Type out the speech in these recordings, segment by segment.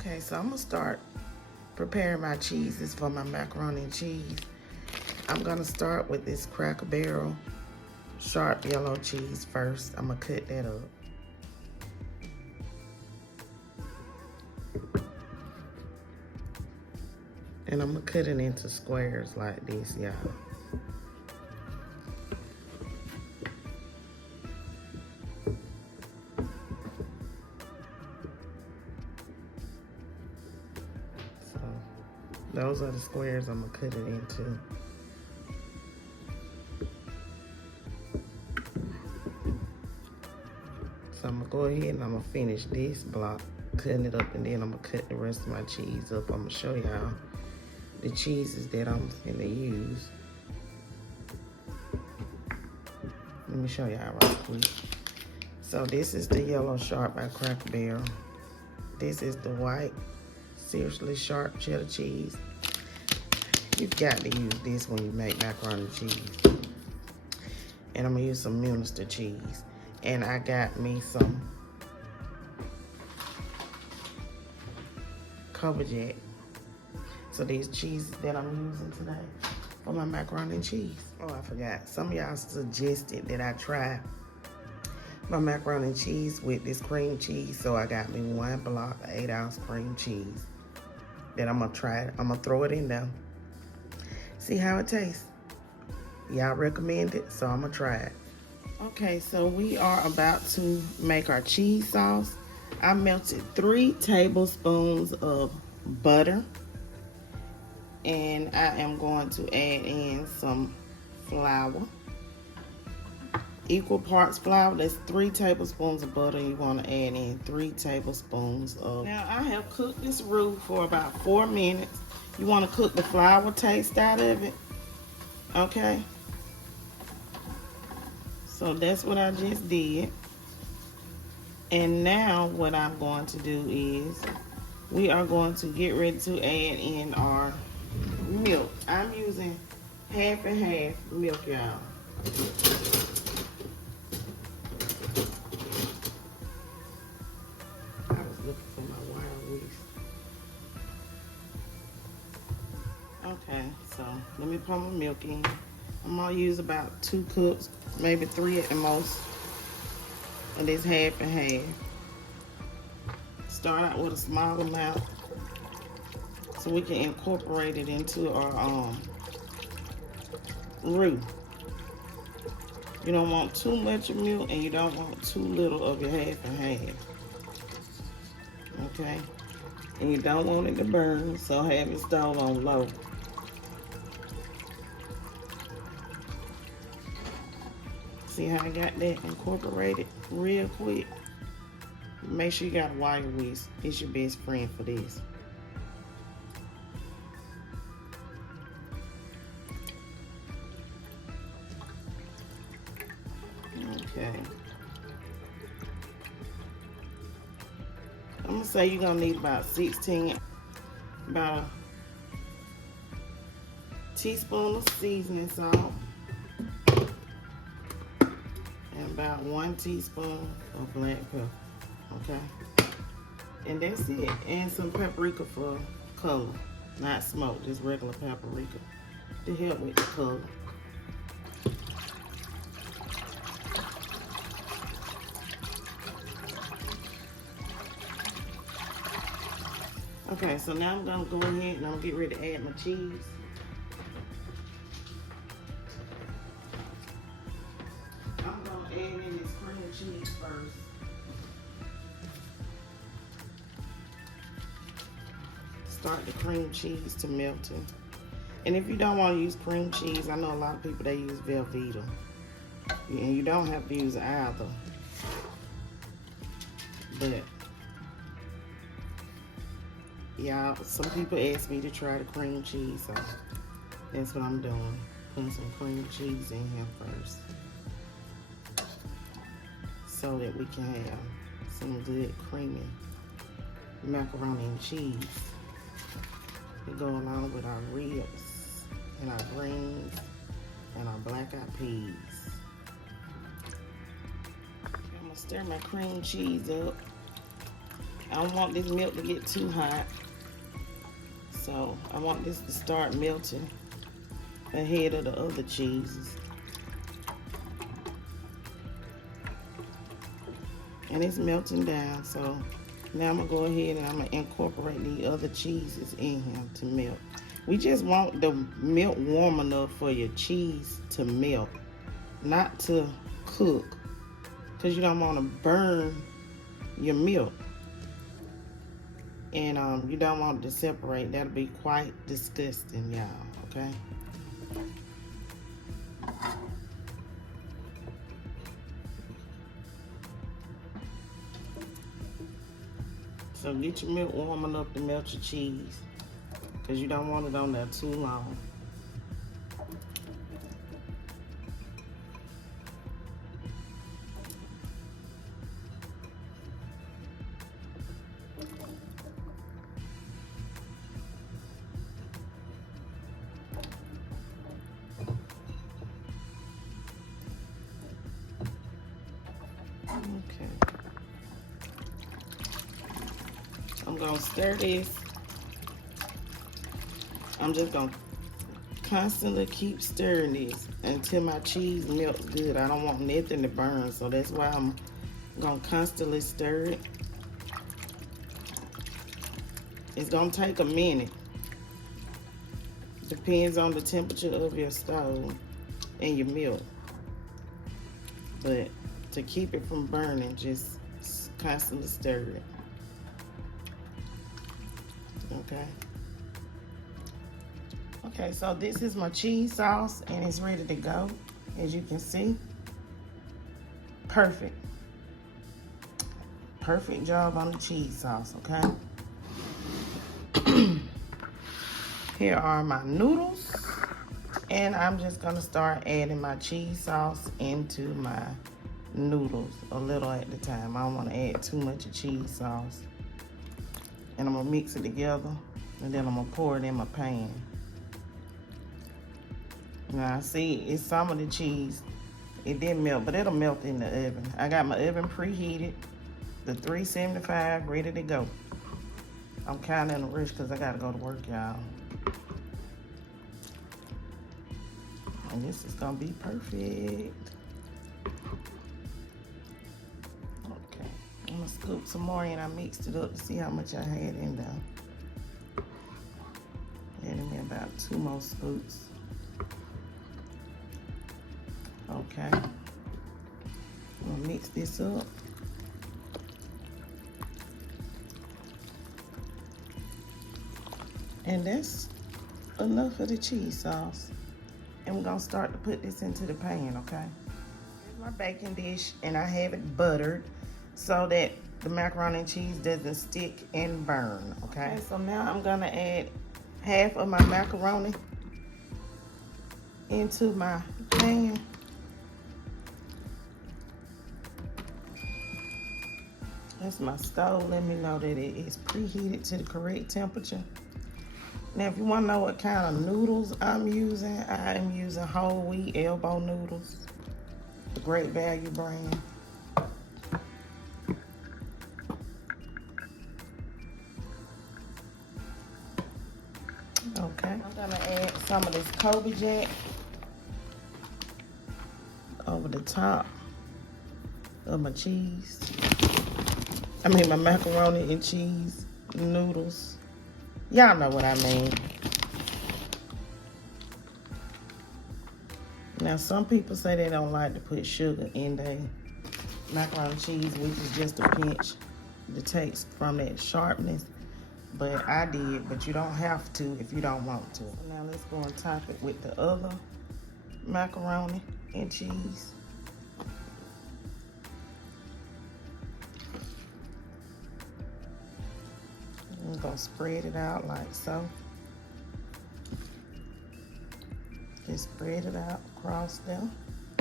Okay, so I'm gonna start preparing my cheeses for my macaroni and cheese. I'm gonna start with this Cracker Barrel sharp yellow cheese first. I'm gonna cut that up. And I'm gonna cut it into squares like this, y'all. So those are the squares I'm gonna cut it into. So I'm gonna go ahead and I'm gonna finish this block, cutting it up, and then I'm gonna cut the rest of my cheese up. I'm gonna show y'all the cheeses that I'm gonna use. Let me show y'all right quick. So this is the yellow sharp by Cracker Barrel. This is the white, seriously sharp cheddar cheese. You've got to use this when you make macaroni and cheese. And I'm gonna use some Munster cheese. And I got me some Cover Jack. So these cheeses that I'm using today for my macaroni and cheese. Oh, I forgot. Some of y'all suggested that I try my macaroni and cheese with this cream cheese. So I got me one block of 8-ounce cream cheese that I'm gonna try it. I'm gonna throw it in there. See how it tastes. Y'all recommend it, so I'm gonna try it. Okay, so we are about to make our cheese sauce. I melted 3 tablespoons of butter. And I am going to add in some flour. Equal parts flour. That's 3 tablespoons of butter. You want to add in 3 tablespoons of... Now, I have cooked this roux for about 4 minutes. You want to cook the flour taste out of it. Okay? So that's what I just did. And now what I'm going to do is we are going to get ready to add in our milk. I'm using half and half milk, y'all. I was looking for my wire whisk. Okay, so let me pour my milk in. I'm gonna use about 2 cups, maybe 3 at the most. And this half and half. Start out with a small amount so we can incorporate it into our roux. You don't want too much of milk and you don't want too little of your half and half. Okay? And you don't want it to burn, so have it stove on low. See how I got that incorporated real quick? Make sure you got a wire whisk. It's your best friend for this. Okay. I'm gonna say you're gonna need about a teaspoon of seasoning salt. And about 1 teaspoon of black pepper. Okay, and that's it. And some paprika for color, not smoke, just regular paprika to help with the color. Okay, so now I'm gonna go ahead and I'm gonna get ready to add my cheese. I'm gonna add in this cream cheese first. Start the cream cheese to melting. And if you don't want to use cream cheese, I know a lot of people, they use Velveeta. And you don't have to use either. But, y'all, some people ask me to try the cream cheese, so that's what I'm doing. Putting some cream cheese in here first. So that we can have some good creamy macaroni and cheese to go along with our ribs and our greens and our black-eyed peas. I'm gonna stir my cream cheese up. I don't want this milk to get too hot. So I want this to start melting ahead of the other cheeses. And it's melting down, so now I'm gonna go ahead and I'm gonna incorporate the other cheeses in here to melt. We just want the milk warm enough for your cheese to melt, not to cook, because you don't want to burn your milk. And you don't want it to separate. That'll be quite disgusting, y'all, okay? So get your milk warm enough to melt your cheese, because you don't want it on there too long. Okay. I'm gonna stir this. I'm just gonna constantly keep stirring this until my cheese melts good. I don't want nothing to burn, so that's why I'm gonna constantly stir it. It's gonna take a minute. Depends on the temperature of your stove and your milk. But to keep it from burning, just constantly stir it. Okay. Okay, so this is my cheese sauce and it's ready to go. As you can see, perfect. Perfect job on the cheese sauce, okay? Here are my noodles, and I'm just gonna start adding my cheese sauce into my noodles a little at a time. I don't wanna add too much of cheese sauce. And I'm gonna mix it together, and then I'm gonna pour it in my pan. Now, see, it's some of the cheese, it didn't melt, but it'll melt in the oven. I got my oven preheated, the 375 ready to go. I'm kinda in a rush because I gotta go to work, y'all. And this is gonna be perfect. Okay, I'm gonna scoop some more and I mixed it up to see how much I had in there. Adding me about 2 more scoops. Okay, I'm gonna mix this up. And that's enough of the cheese sauce. And we're gonna start to put this into the pan, okay? Here's my baking dish, and I have it buttered so that the macaroni and cheese doesn't stick and burn, okay? So now I'm gonna add half of my macaroni into my pan. That's my stove. Let me know that it is preheated to the correct temperature. Now, if you want to know what kind of noodles I'm using, I am using whole wheat elbow noodles, the Great Value brand. Okay, I'm gonna add some of this Kobe Jack over the top of my cheese. My macaroni and cheese noodles. Y'all know what I mean. Now, some people say they don't like to put sugar in their macaroni and cheese, which is just a pinch to take from that sharpness. But I did, but you don't have to if you don't want to. Now let's go and top it with the other macaroni and cheese. I'm gonna spread it out like so. Just spread it out across them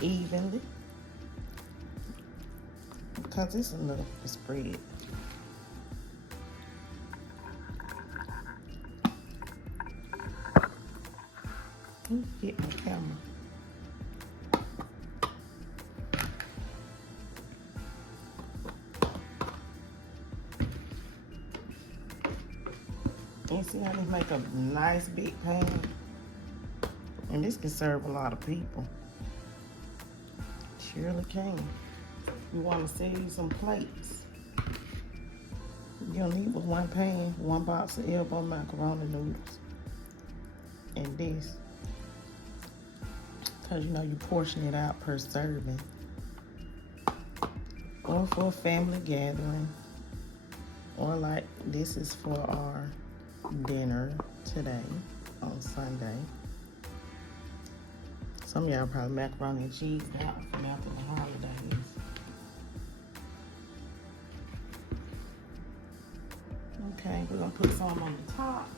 evenly, because it's enough to spread. Get my camera. You see how they make a nice big pan? And this can serve a lot of people. Surely can. You want to save you some plates. You'll need with one pan, one box of elbow macaroni noodles. And this. Because you know you portion it out per serving. Or for a family gathering. Or like this is for our dinner today on Sunday. Some of y'all probably macaroni and cheese now from after the holidays. Okay, we're gonna put some on the top.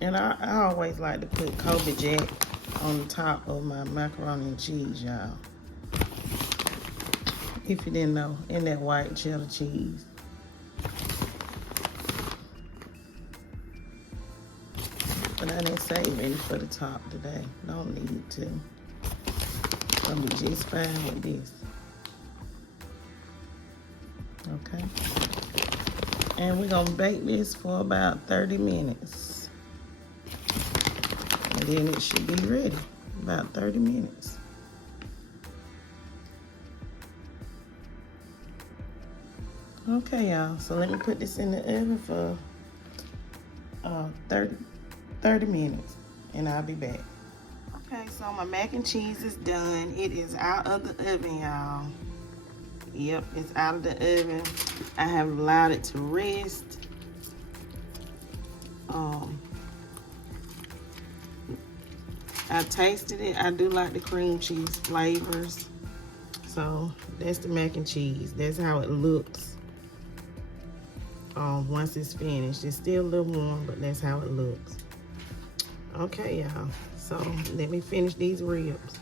And I always like to put Kobe Jack on the top of my macaroni and cheese, y'all. If you didn't know, in that white cheddar cheese. But I didn't save any for the top today. Don't need to. Gonna be just fine with this. Okay. And we're gonna bake this for about 30 minutes. And then it should be ready. About 30 minutes. Okay, y'all. So let me put this in the oven for 30 minutes, and I'll be back. Okay, so my mac and cheese is done. It is out of the oven, y'all. Yep, it's out of the oven. I have allowed it to rest. I tasted it. I do like the cream cheese flavors. So that's the mac and cheese. That's how it looks. Once it's finished. It's still a little warm, but that's how it looks. Okay, y'all. So let me finish these ribs.